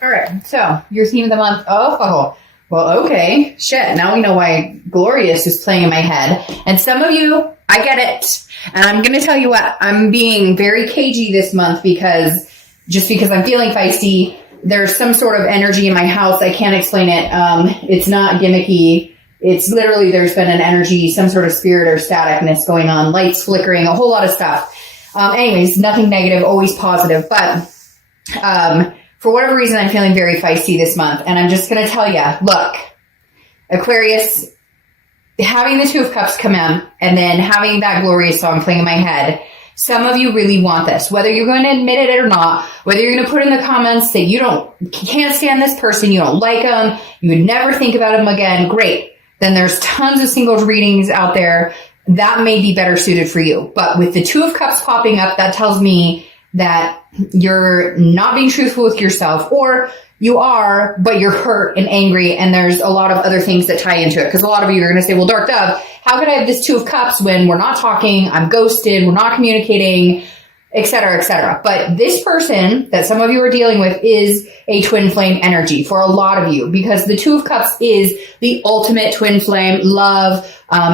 All right, so your theme of the month. Oh, well, okay. Shit, now we know why Glorious is playing in my head. And some of you, I get it. And I'm going to tell you what, I'm being very cagey this month because I'm feeling feisty. There's some sort of energy in my house. I can't explain it. It's not gimmicky. It's literally, there's been an energy, some sort of spirit or staticness going on, lights flickering, a whole lot of stuff. Anyways, nothing negative, always positive. But for whatever reason, I'm feeling very feisty this month. And I'm just going to tell you, look, Aquarius, having the Two of Cups come in and then having that Glorious song playing in my head, some of you really want this. Whether you're going to admit it or not, whether you're going to put in the comments that you can't stand this person, you don't like them, you would never think about them again, great. Then there's tons of singles readings out there that may be better suited for you. But with the Two of Cups popping up, that tells me that you're not being truthful with yourself, or you are, but you're hurt and angry, and there's a lot of other things that tie into it. Because a lot of you are going to say, well, Dark Dove, how could I have this Two of Cups when we're not talking, I'm ghosted, we're not communicating, etc., etc. But this person that some of you are dealing with is a twin flame energy for a lot of you, because the Two of Cups is the ultimate twin flame, love,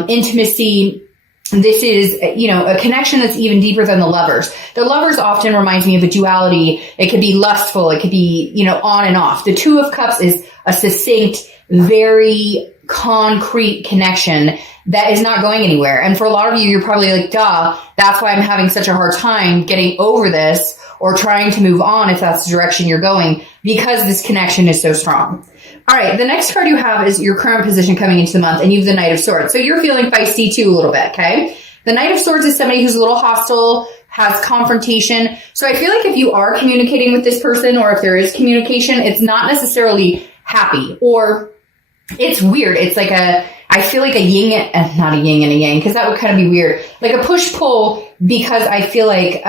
intimacy. This is, a connection that's even deeper than the Lovers. The Lovers often reminds me of a duality. It could be lustful. It could be, on and off. The Two of Cups is a succinct, very concrete connection that is not going anywhere. And for a lot of you, you're probably like, duh, that's why I'm having such a hard time getting over this or trying to move on if that's the direction you're going, because this connection is so strong. All right, the next card you have is your current position coming into the month, and you have the Knight of Swords. So you're feeling feisty too a little bit, okay? The Knight of Swords is somebody who's a little hostile, has confrontation. So I feel like if you are communicating with this person, or if there is communication, it's not necessarily happy, or it's weird. It's like I feel like a yin and not a yin and a yang, because that would kind of be weird. Like a push-pull, because I feel like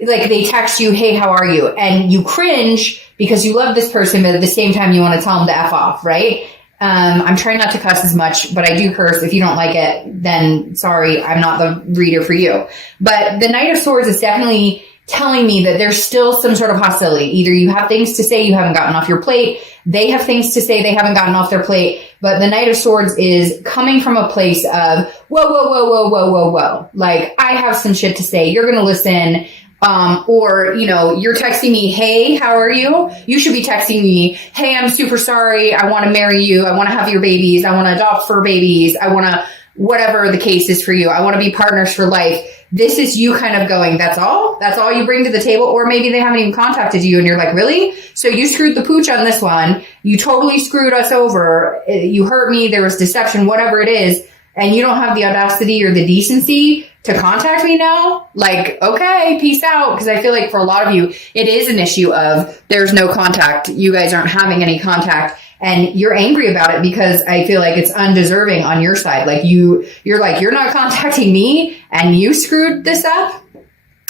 they text you, hey, how are you? And you cringe because you love this person, but at the same time, you want to tell them to F off, right? I'm trying not to cuss as much, but I do curse. If you don't like it, then sorry, I'm not the reader for you. But the Knight of Swords is definitely telling me that there's still some sort of hostility. Either you have things to say you haven't gotten off your plate, they have things to say they haven't gotten off their plate, but the Knight of Swords is coming from a place of, whoa. Like, I have some shit to say, you're going to listen. Or, you're texting me, hey, how are you? You should be texting me, hey, I'm super sorry. I want to marry you. I want to have your babies. I want to adopt fur babies. I want to, whatever the case is for you. I want to be partners for life. This is you kind of going, that's all you bring to the table. Or maybe they haven't even contacted you and you're like, really? So you screwed the pooch on this one. You totally screwed us over. You hurt me. There was deception, whatever it is. And you don't have the audacity or the decency to contact me now? Like, okay, peace out. Because I feel like for a lot of you, it is an issue of there's no contact. You guys aren't having any contact. And you're angry about it because I feel like it's undeserving on your side. Like you're like, you're not contacting me and you screwed this up.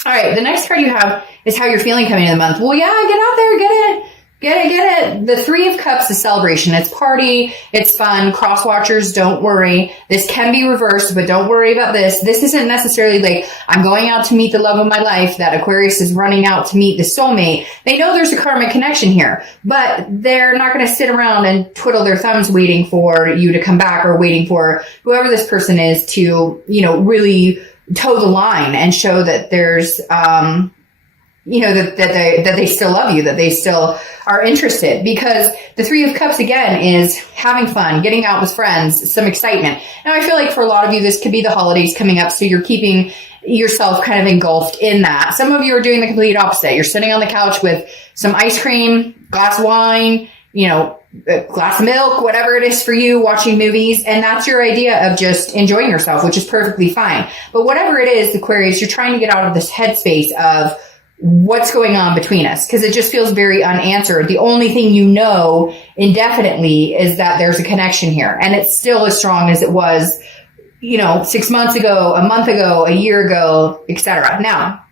All right. The next card you have is how you're feeling coming into the month. Well, yeah, get out there, get it. Get it. The Three of Cups is celebration. It's party. It's fun. Cross watchers, don't worry. This can be reversed, but don't worry about this. This isn't necessarily like, I'm going out to meet the love of my life, that Aquarius is running out to meet the soulmate. They know there's a karmic connection here, but they're not going to sit around and twiddle their thumbs waiting for you to come back, or waiting for whoever this person is to, really toe the line and show that there's, that they still love you, that they still are interested. Because the Three of Cups, again, is having fun, getting out with friends, some excitement. Now, I feel like for a lot of you, this could be the holidays coming up, so you're keeping yourself kind of engulfed in that. Some of you are doing the complete opposite. You're sitting on the couch with some ice cream, glass of wine, a glass of milk, whatever it is for you, watching movies. And that's your idea of just enjoying yourself, which is perfectly fine. But whatever it is, Aquarius, you're trying to get out of this headspace of what's going on between us, because it just feels very unanswered. The only thing you know indefinitely is that there's a connection here, and it's still as strong as it was, 6 months ago, a month ago, a year ago, etc. Now,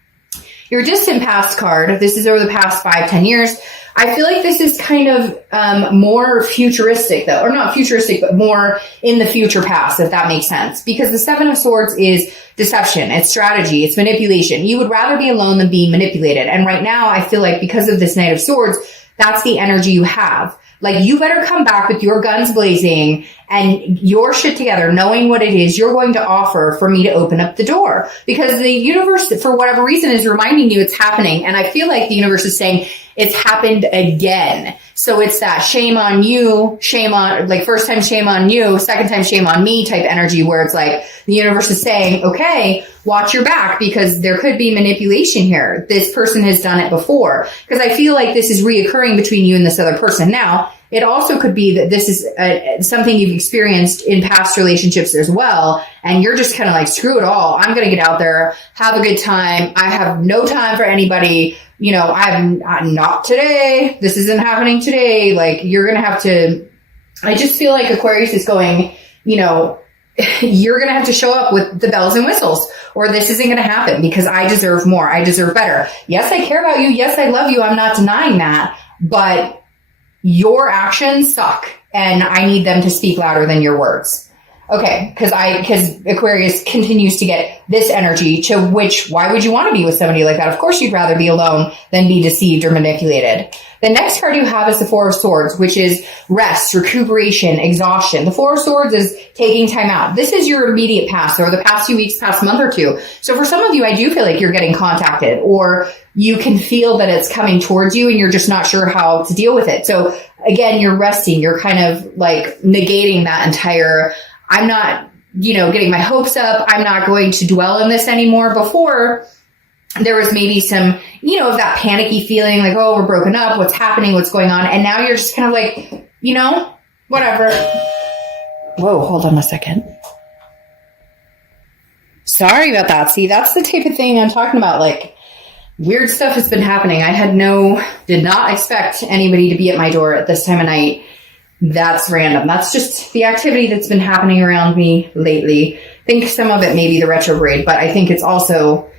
your distant past card, this is over the past 5-10 years. I feel like this is kind of more futuristic, though, or not futuristic, but more in the future past, if that makes sense. Because the Seven of Swords is deception, it's strategy, it's manipulation. You would rather be alone than being manipulated. And right now, I feel like because of this Knight of Swords, That's the energy you have. Like, you better come back with your guns blazing and your shit together, knowing what it is you're going to offer for me to open up the door. Because the universe, for whatever reason, is reminding you it's happening. And I feel like the universe is saying it's happened again. So it's that shame on you, shame on, like, first time shame on you, second time shame on me type energy, where it's like the universe is saying, okay, watch your back, because there could be manipulation here. This person has done it before. Because I feel like this is reoccurring between you and this other person. Now, it also could be that this is something you've experienced in past relationships as well. And you're just kind of like, screw it all. I'm going to get out there, have a good time. I have no time for anybody. You know, I'm not today. This isn't happening today. Like, you're going to have to, I just feel like Aquarius is going, you know, you're going to have to show up with the bells and whistles, or this isn't going to happen because I deserve more. I deserve better. Yes, I care about you. Yes, I love you. I'm not denying that, but your actions suck, and I need them to speak louder than your words. Okay, because Aquarius continues to get this energy, to which, why would you want to be with somebody like that? Of course you'd rather be alone than be deceived or manipulated. The next card you have is the Four of Swords, which is rest, recuperation, exhaustion. The Four of Swords is taking time out. This is your immediate past, or the past few weeks, past month or two. So for some of you, I do feel like you're getting contacted, or you can feel that it's coming towards you and you're just not sure how to deal with it. So again, you're resting. You're kind of like negating that entire, I'm not, you know, getting my hopes up. I'm not going to dwell in this anymore. Before, there was maybe some, you know, of that panicky feeling, like, oh, we're broken up. What's happening? What's going on? And now you're just kind of like, you know, whatever. Whoa, hold on a second. Sorry about that. See, that's the type of thing I'm talking about. Like, weird stuff has been happening. Did not expect anybody to be at my door at this time of night. That's random. That's just the activity that's been happening around me lately. I think some of it may be the retrograde, but I think it's also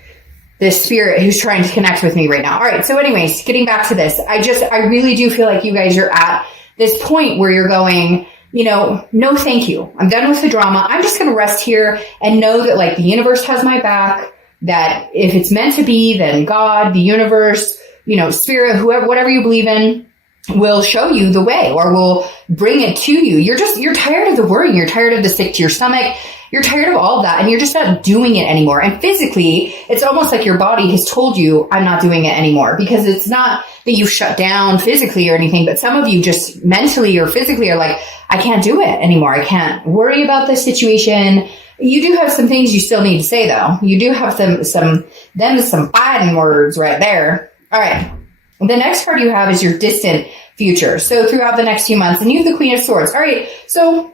this spirit who's trying to connect with me right now. All right. So anyways, getting back to this, I really do feel like you guys are at this point where you're going, you know, no, thank you. I'm done with the drama. I'm just going to rest here and know that, like, the universe has my back, that if it's meant to be, then God, the universe, you know, spirit, whoever, whatever you believe in, will show you the way, or will bring it to you. You're tired of the worrying. You're tired of the sick to your stomach. You're tired of all of that, and you're just not doing it anymore. And physically, it's almost like your body has told you, I'm not doing it anymore, because it's not that you've shut down physically or anything, but some of you just mentally or physically are like, I can't do it anymore. I can't worry about this situation. You do have some things you still need to say, though. You do have some fighting words right there. All right. The next card you have is your distant future. So throughout the next few months, and you have the Queen of Swords. All right. So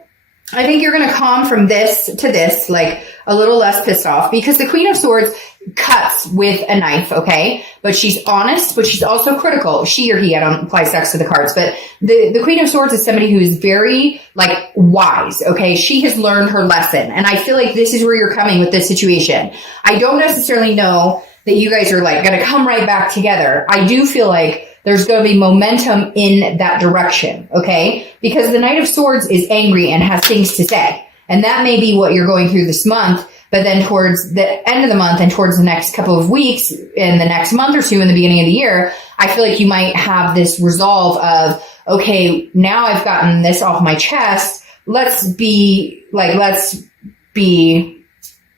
I think you're going to calm from this to this, like a little less pissed off, because the Queen of Swords cuts with a knife. Okay. But she's honest, but she's also critical. She or he, I don't apply sex to the cards, but the Queen of Swords is somebody who is very, like, wise. Okay. She has learned her lesson. And I feel like this is where you're coming with this situation. I don't necessarily know that you guys are, like, going to come right back together. I do feel like there's going to be momentum in that direction, okay? Because the Knight of Swords is angry and has things to say. And that may be what you're going through this month, but then towards the end of the month and towards the next couple of weeks, in the next month or two, in the beginning of the year, I feel like you might have this resolve of, okay, now I've gotten this off my chest. Let's be,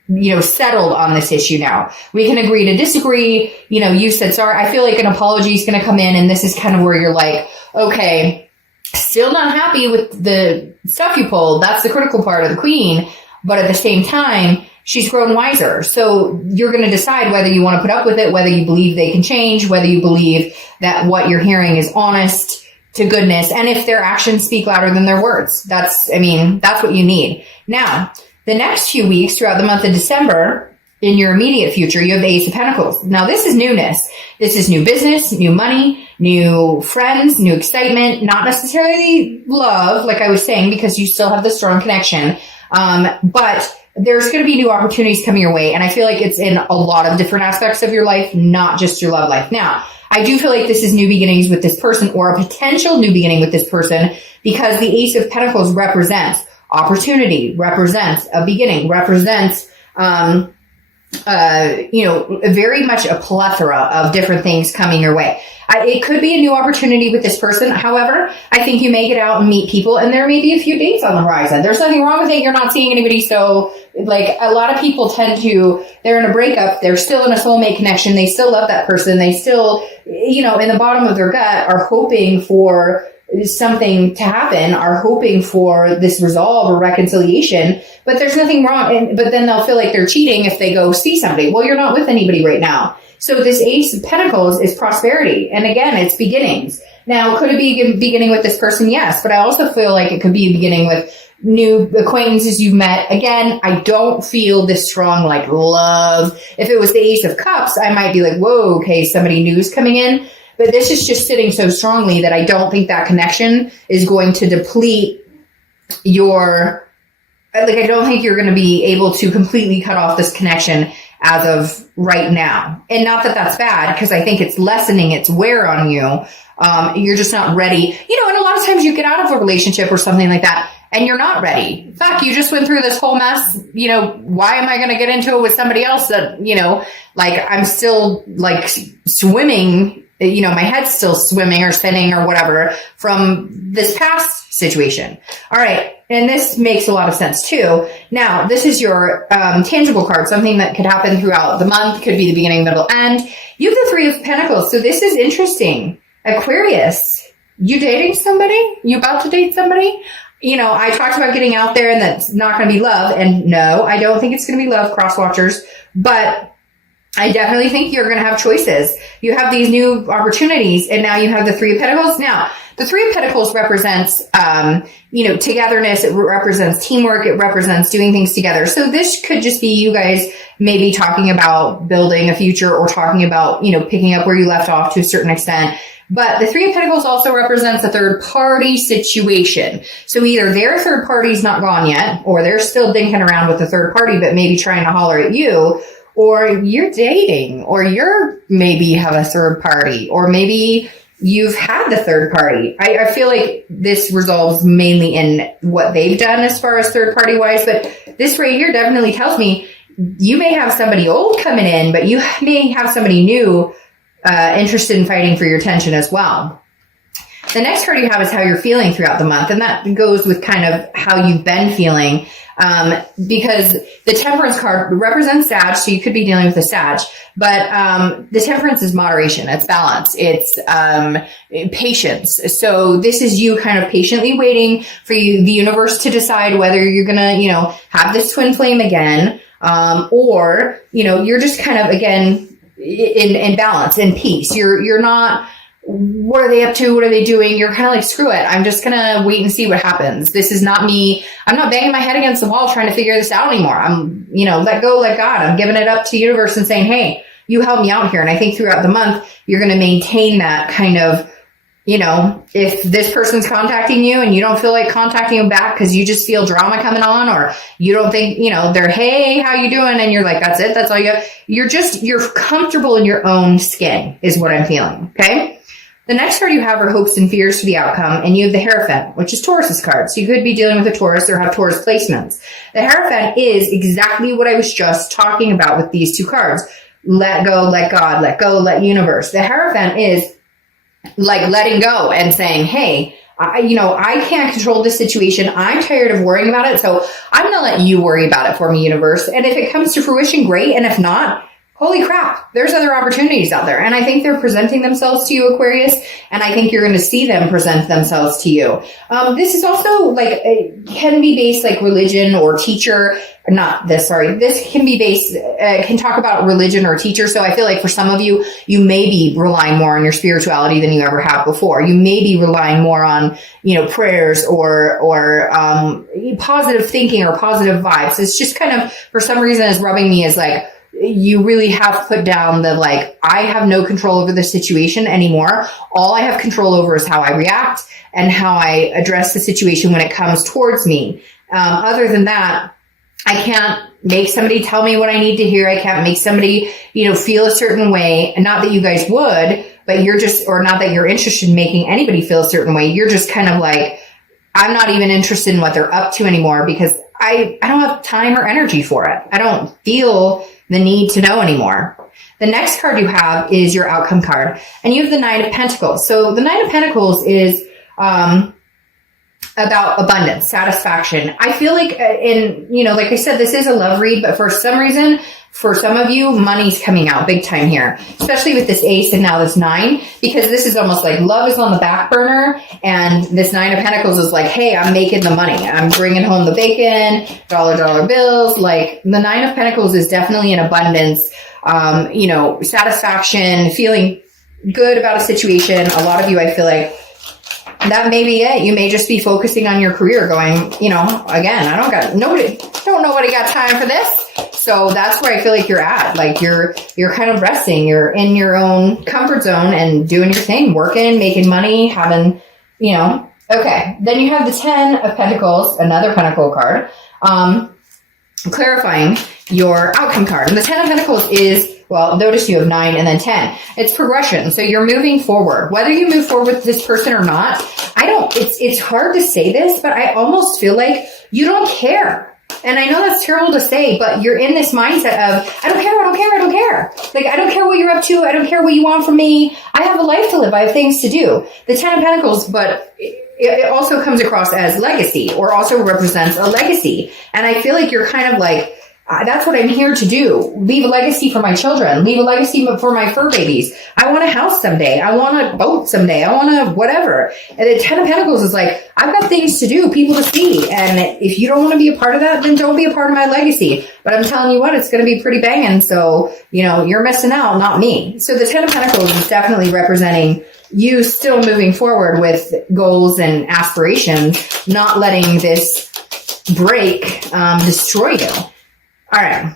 you know, settled on this issue now. We can agree to disagree. You know, you said sorry. I feel like an apology is going to come in, and this is kind of where you're like, okay, still not happy with the stuff you pulled. That's the critical part of the Queen. But at the same time, she's grown wiser. So you're going to decide whether you want to put up with it, whether you believe they can change, whether you believe that what you're hearing is honest to goodness, and if their actions speak louder than their words. That's what you need. Now, the next few weeks throughout the month of December, in your immediate future, you have the Ace of Pentacles. Now, this is newness. This is new business, new money, new friends, new excitement, not necessarily love, like I was saying, because you still have the strong connection. But there's going to be new opportunities coming your way. And I feel like it's in a lot of different aspects of your life, not just your love life. Now, I do feel like this is new beginnings with this person, or a potential new beginning with this person, because the Ace of Pentacles represents opportunity, represents a beginning, represents, very much a plethora of different things coming your way. It could be a new opportunity with this person. However, I think you may get out and meet people, and there may be a few dates on the horizon. There's nothing wrong with it. You're not seeing anybody. So like a lot of people they're in a breakup. They're still in a soulmate connection. They still love that person. They still, in the bottom of their gut are hoping for something to happen, are hoping for this resolve or reconciliation, but there's nothing wrong. But then they'll feel like they're cheating if they go see somebody. Well, you're not with anybody right now. So this Ace of Pentacles is prosperity. And again, it's beginnings. Now, could it be beginning with this person? Yes. But I also feel like it could be beginning with new acquaintances you've met. Again, I don't feel this strong like love. If it was the Ace of Cups, I might be like, whoa, okay, somebody new is coming in. But this is just sitting so strongly that I don't think that connection is going to deplete I don't think you're going to be able to completely cut off this connection as of right now. And not that that's bad, because I think it's lessening its wear on you. You're just not ready. And a lot of times you get out of a relationship or something like that, and you're not ready. Fuck, you just went through this whole mess. Why am I going to get into it with somebody else that, I'm still like swimming, my head's still swimming or spinning or whatever from this past situation. All right. And this makes a lot of sense too. Now, this is your tangible card, something that could happen throughout the month, could be the beginning, middle, end. You have the Three of Pentacles. So this is interesting. Aquarius, you dating somebody? You about to date somebody? I talked about getting out there and that's not going to be love. And no, I don't think it's going to be love, cross watchers, but I definitely think you're going to have choices. You have these new opportunities, and now you have the Three of Pentacles. Now, the Three of Pentacles represents, togetherness. It represents teamwork. It represents doing things together. So this could just be you guys maybe talking about building a future or talking about, picking up where you left off to a certain extent. But the Three of Pentacles also represents a third party situation. So either their third party's not gone yet, or they're still dinking around with the third party, but maybe trying to holler at you, or you're dating, or you're maybe have a third party, or maybe you've had the third party. I feel like this resolves mainly in what they've done as far as third party wise, but this right here definitely tells me you may have somebody old coming in, but you may have somebody new interested in fighting for your attention as well. The next card you have is how you're feeling throughout the month, and that goes with kind of how you've been feeling. Because the Temperance card represents Sag, so you could be dealing with a Sag, but the Temperance is moderation, it's balance, it's patience. So this is you kind of patiently waiting for the universe to decide whether you're gonna, have this twin flame again, or, you're just kind of, again, in balance, in peace. You're not, what are they up to? What are they doing? You're kind of like, screw it. I'm just going to wait and see what happens. This is not me. I'm not banging my head against the wall trying to figure this out anymore. I'm, let go, let God. I'm giving it up to the universe and saying, hey, you help me out here. And I think throughout the month, you're going to maintain that kind of, if this person's contacting you and you don't feel like contacting them back because you just feel drama coming on, or you don't think, they're, hey, how you doing? And you're like, that's it. That's all you got. You're comfortable in your own skin is what I'm feeling. Okay. The next card you have are hopes and fears for the outcome, and you have the Hierophant, which is Taurus's card. So you could be dealing with a Taurus or have Taurus placements. The Hierophant is exactly what I was just talking about with these two cards. Let go, let God, let go, let universe. The Hierophant is like letting go and saying, hey, I can't control this situation. I'm tired of worrying about it. So I'm going to let you worry about it for me, universe. And if it comes to fruition, great. And if not, holy crap, there's other opportunities out there. And I think they're presenting themselves to you, Aquarius. And I think you're going to see them present themselves to you. This is also can be based like religion or teacher. This can be based, can talk about religion or teacher. So I feel like for some of you, you may be relying more on your spirituality than you ever have before. You may be relying more on, prayers or positive thinking or positive vibes. It's just kind of, for some reason, is rubbing me as like, you really have put down the, I have no control over the situation anymore. All I have control over is how I react and how I address the situation when it comes towards me. Other than that, I can't make somebody tell me what I need to hear. I can't make somebody, feel a certain way. And not that you guys would, but or not that you're interested in making anybody feel a certain way. You're just kind of like, I'm not even interested in what they're up to anymore because I don't have time or energy for it. I don't feel the need to know anymore. The next card you have is your outcome card, and you have the Nine of Pentacles. So the Nine of Pentacles is about abundance, satisfaction. I feel like, like I said, this is a love read, but for some reason, for some of you, money's coming out big time here, especially with this ace and now this 9, because this is almost like love is on the back burner, and this 9 of Pentacles is like, hey, I'm making the money. I'm bringing home the bacon, dollar bills. Like the 9 of Pentacles is definitely an abundance, satisfaction, feeling good about a situation. A lot of you, I feel like, that may be it. You may just be focusing on your career going, again, don't nobody got time for this. So that's where I feel like you're at. Like you're kind of resting. You're in your own comfort zone and doing your thing, working, making money, having, okay. Then you have the 10 of Pentacles, another Pentacle card, clarifying your outcome card. And the 10 of Pentacles is, well, notice you have 9 and then 10. It's progression. So you're moving forward. Whether you move forward with this person or not, it's hard to say this, but I almost feel like you don't care. And I know that's terrible to say, but you're in this mindset of, I don't care. Like, I don't care what you're up to. I don't care what you want from me. I have a life to live. I have things to do. The 10 of Pentacles, but it also comes across as legacy, or also represents a legacy. And I feel like you're kind of like, that's what I'm here to do. Leave a legacy for my children. Leave a legacy for my fur babies. I want a house someday. I want a boat someday. I want a whatever. And the 10 of Pentacles is like, I've got things to do, people to see. And if you don't want to be a part of that, then don't be a part of my legacy. But I'm telling you what, it's going to be pretty banging. So, you're missing out, not me. So the 10 of Pentacles is definitely representing you still moving forward with goals and aspirations, not letting this break destroy you. All right.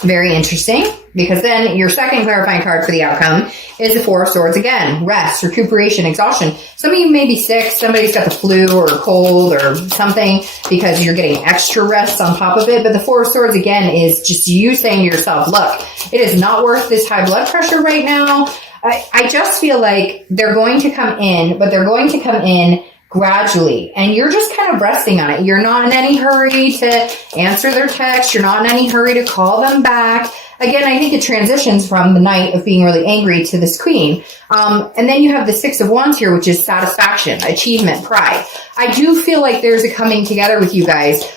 Very interesting, because then your second clarifying card for the outcome is the 4 of Swords again. Rest, recuperation, exhaustion. Some of you may be sick. Somebody's got the flu or a cold or something because you're getting extra rest on top of it. But the 4 of Swords again is just you saying to yourself, look, it is not worth this high blood pressure right now. I just feel like they're going to come in, but they're going to come in gradually, and you're just kind of resting on it. You're not in any hurry to answer their text. You're not in any hurry to call them back. Again, I think it transitions from the Knight of being really angry to this Queen. And then you have the 6 of Wands here, which is satisfaction, achievement, pride. I do feel like there's a coming together with you guys.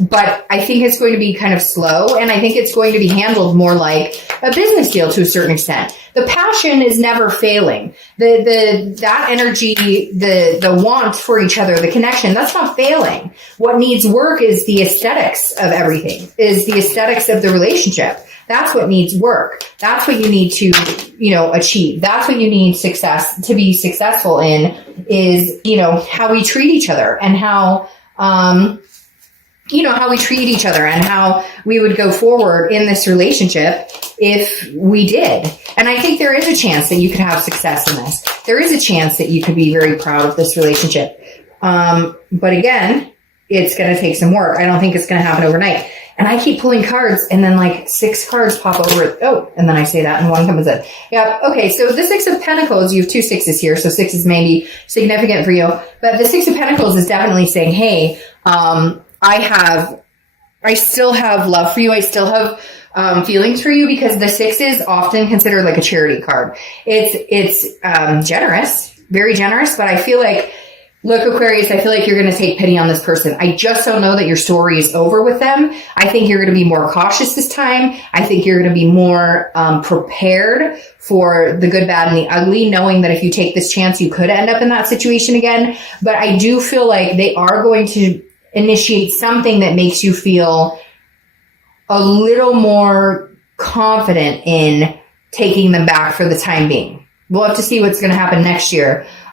But I think it's going to be kind of slow, and I think it's going to be handled more like a business deal to a certain extent. The passion is never failing. That energy, the want for each other, the connection, that's not failing. What needs work is the aesthetics of everything, is the aesthetics of the relationship. That's what needs work. That's what you need to, achieve. That's what you need to be successful in, is, how we treat each other, and how we treat each other, and how we would go forward in this relationship if we did. And I think there is a chance that you could have success in this. There is a chance that you could be very proud of this relationship. But again, it's going to take some work. I don't think it's going to happen overnight. And I keep pulling cards, and then like 6 cards pop over. Oh, and then I say that, and one comes in. Yeah. Okay. So the 6 of Pentacles, you have 2 6s here. So 6 is maybe significant for you, but the 6 of Pentacles is definitely saying, hey, I still have love for you. I still have feelings for you, because the 6 is often considered like a charity card. It's generous, very generous, but I feel like, look, Aquarius, I feel like you're going to take pity on this person. I just don't know that your story is over with them. I think you're going to be more cautious this time. I think you're going to be more prepared for the good, bad, and the ugly, knowing that if you take this chance, you could end up in that situation again. But I do feel like they are going to initiate something that makes you feel a little more confident in taking them back for the time being. We'll have to see what's going to happen next year.